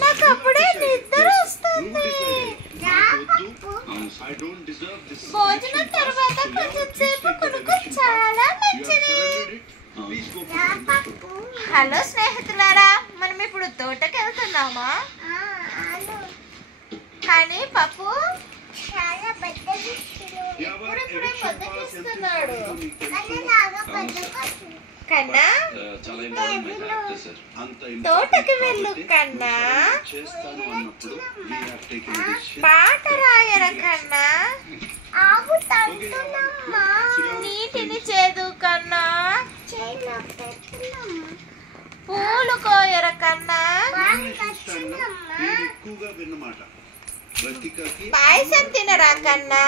నాకు అప్పుడే నిద్ర వస్తుంది. భోజనం తర్వాత కొంచెం సేపు కొనుక్కో, చాలా మంచిది. హలో స్నేహితులారా, మనం ఇప్పుడు తోటకి వెళ్తున్నామా? కానీ పప్పు చాలా ఇప్పుడిప్పుడే పొద్దుకిస్తున్నాడు. కన్నా తోటకి వెళ్ళు కన్నా, పాట రాయర కన్నా, నీటిని చేదు కన్నా, పూలు కోయర కన్నా, పాయసం తినరా కన్నా.